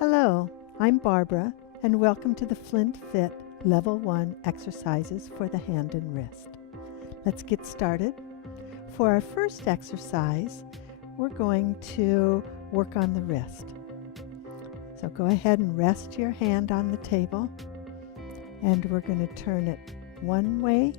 Hello, I'm Barbara, and welcome to the Flint Fit Level 1 exercises for the hand and wrist. Let's get started. For our first exercise, we're going to work on the wrist. So go ahead and rest your hand on the table, and we're going to turn it one way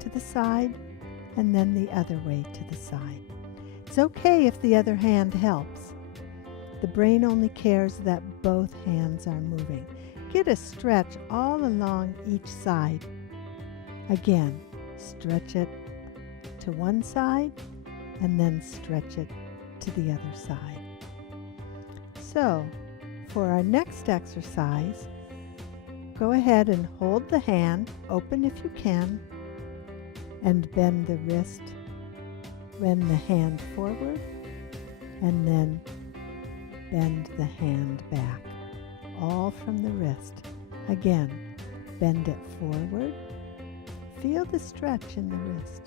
to the side and then the other way to the side. It's okay if the other hand helps. The brain only cares that both hands are moving. Get a stretch all along each side. Again, stretch it to one side and then stretch it to the other side. So, for our next exercise, go ahead and hold the hand open if you can and bend the wrist, bend the hand forward, and then bend the hand back, all from the wrist. Again, bend it forward. Feel the stretch in the wrist.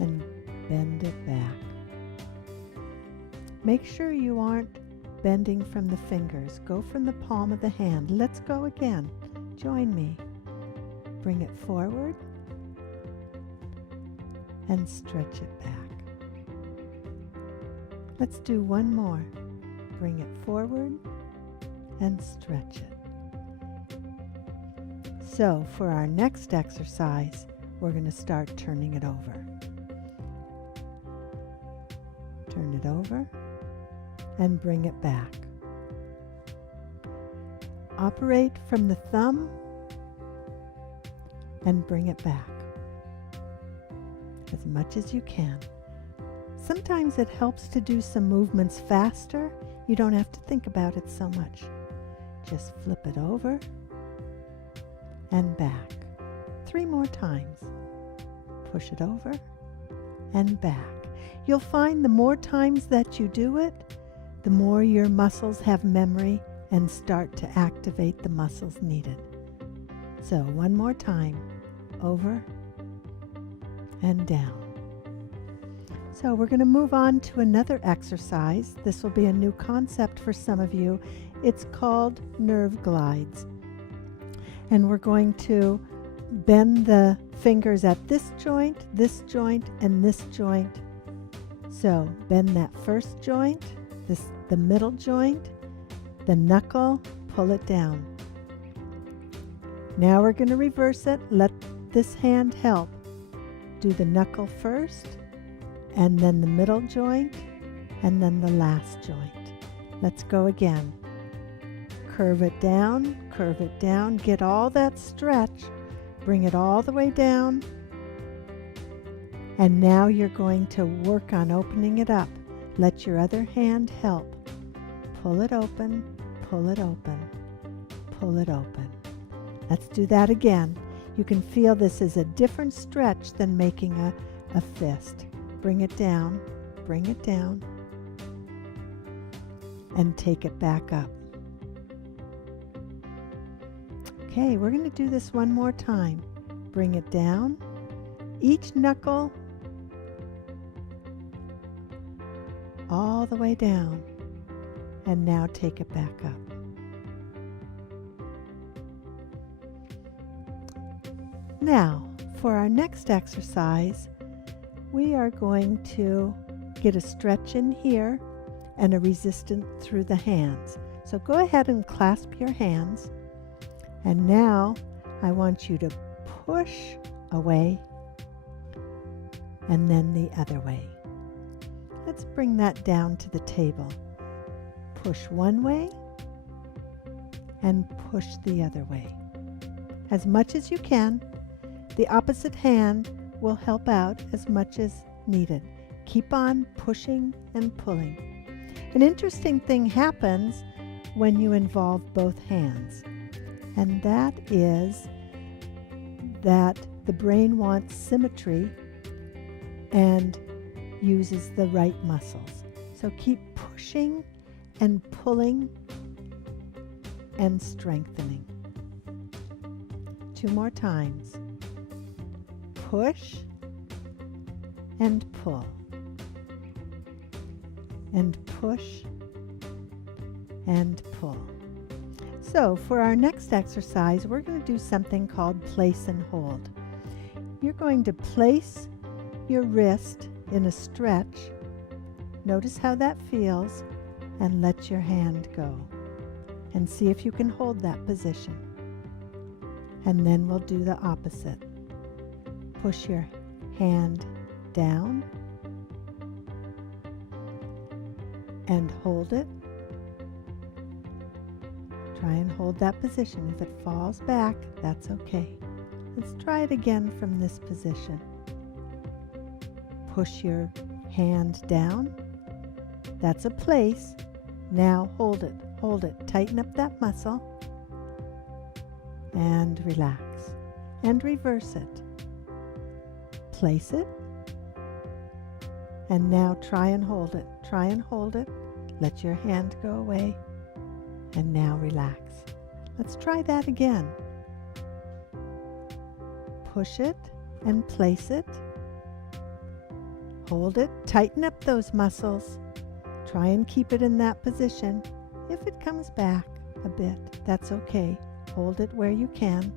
And bend it back. Make sure you aren't bending from the fingers. Go from the palm of the hand. Let's go again. Join me. Bring it forward and stretch it back. Let's do one more. Bring it forward and stretch it. So for our next exercise, we're going to start turning it over. Turn it over and bring it back. Operate from the thumb and bring it back as much as you can. Sometimes it helps to do some movements faster. You don't have to think about it so much. Just flip it over and back. 3 more times. Push it over and back. You'll find the more times that you do it, the more your muscles have memory and start to activate the muscles needed. So one more time. Over and down. So we're going to move on to another exercise. This will be a new concept for some of you. It's called nerve glides. And we're going to bend the fingers at this joint, and this joint. So bend that first joint, the middle joint, the knuckle, pull it down. Now we're going to reverse it. Let this hand help. Do the knuckle first, and then the middle joint, and then the last joint. Let's go again. Curve it down, get all that stretch, bring it all the way down, and now you're going to work on opening it up. Let your other hand help. Pull it open, pull it open, pull it open. Let's do that again. You can feel this is a different stretch than making a fist. Bring it down, and take it back up. Okay, we're going to do this one more time. Bring it down, each knuckle all the way down, and now take it back up. Now, for our next exercise, we are going to get a stretch in here and a resistance through the hands. So go ahead and clasp your hands. And now I want you to push away and then the other way. Let's bring that down to the table. Push one way and push the other way. As much as you can. The opposite hand will help out as much as needed. Keep on pushing and pulling. An interesting thing happens when you involve both hands, and that is that the brain wants symmetry and uses the right muscles. So keep pushing and pulling and strengthening. 2 more times. Push and pull, and push and pull. So for our next exercise, we're going to do something called place and hold. You're going to place your wrist in a stretch. Notice how that feels, and let your hand go. And see if you can hold that position. And then we'll do the opposite. Push your hand down and hold it. Try and hold that position. If it falls back, that's okay. Let's try it again from this position. Push your hand down. That's a place. Now hold it. Hold it. Tighten up that muscle. And relax. And reverse it. Place it. And now try and hold it. Try and hold it. Let your hand go away. And now relax. Let's try that again. Push it and place it. Hold it. Tighten up those muscles. Try and keep it in that position. If it comes back a bit, that's okay. Hold it where you can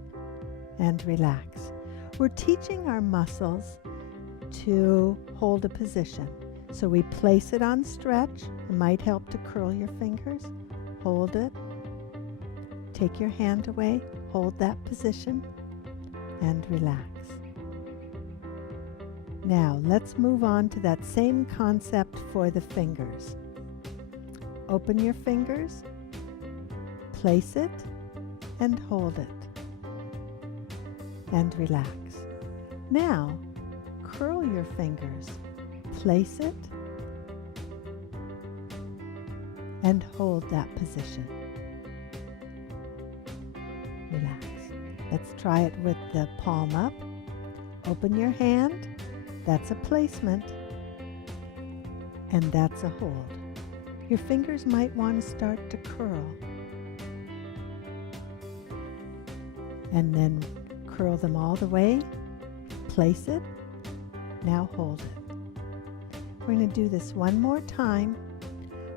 and relax. We're teaching our muscles to hold a position. So we place it on stretch. It might help to curl your fingers. Hold it. Take your hand away. Hold that position and relax. Now let's move on to that same concept for the fingers. Open your fingers, place it, and hold it. And relax. Now, curl your fingers, place it, and hold that position. Relax. Let's try it with the palm up. Open your hand. That's a placement. And that's a hold. Your fingers might want to start to curl. And then curl them all the way. Place it. Now hold it. We're going to do this one more time.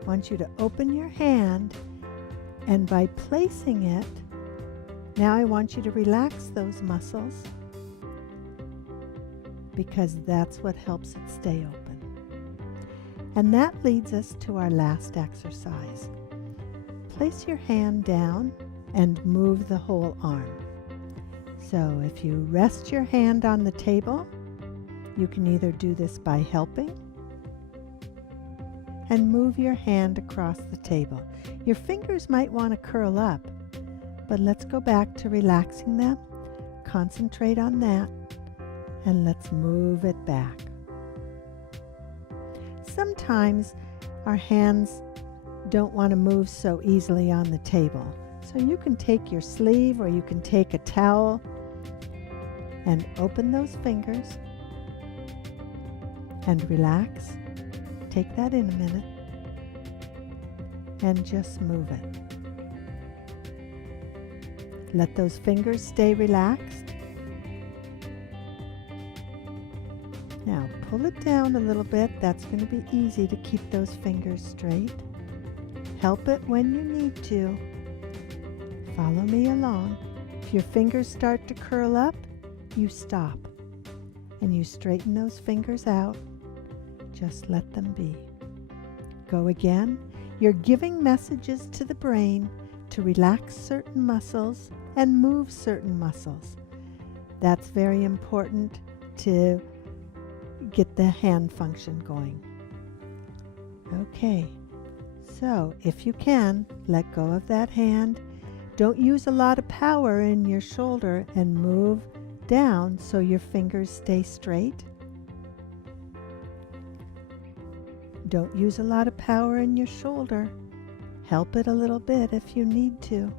I want you to open your hand, and by placing it, now I want you to relax those muscles, because that's what helps it stay open. And that leads us to our last exercise. Place your hand down and move the whole arm. So if you rest your hand on the table, you can either do this by helping and move your hand across the table. Your fingers might want to curl up, but let's go back to relaxing them. Concentrate on that, and let's move it back. Sometimes our hands don't want to move so easily on the table. So you can take your sleeve, or you can take a towel and open those fingers and relax. Take that in a minute and just move it. Let those fingers stay relaxed. Now pull it down a little bit. That's going to be easy to keep those fingers straight. Help it when you need to. Follow me along. If your fingers start to curl up, you stop and you straighten those fingers out. Just let them be. Go again. You're giving messages to the brain to relax certain muscles and move certain muscles. That's very important to get the hand function going. Okay, so if you can, let go of that hand. Don't use a lot of power in your shoulder, and move down so your fingers stay straight. Don't use a lot of power in your shoulder. Help it a little bit if you need to.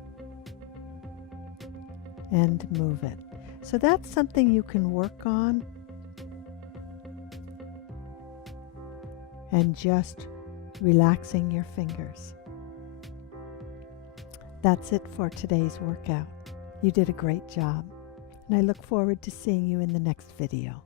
And move it. So that's something you can work on. And just relaxing your fingers. That's it for today's workout. You did a great job, and I look forward to seeing you in the next video.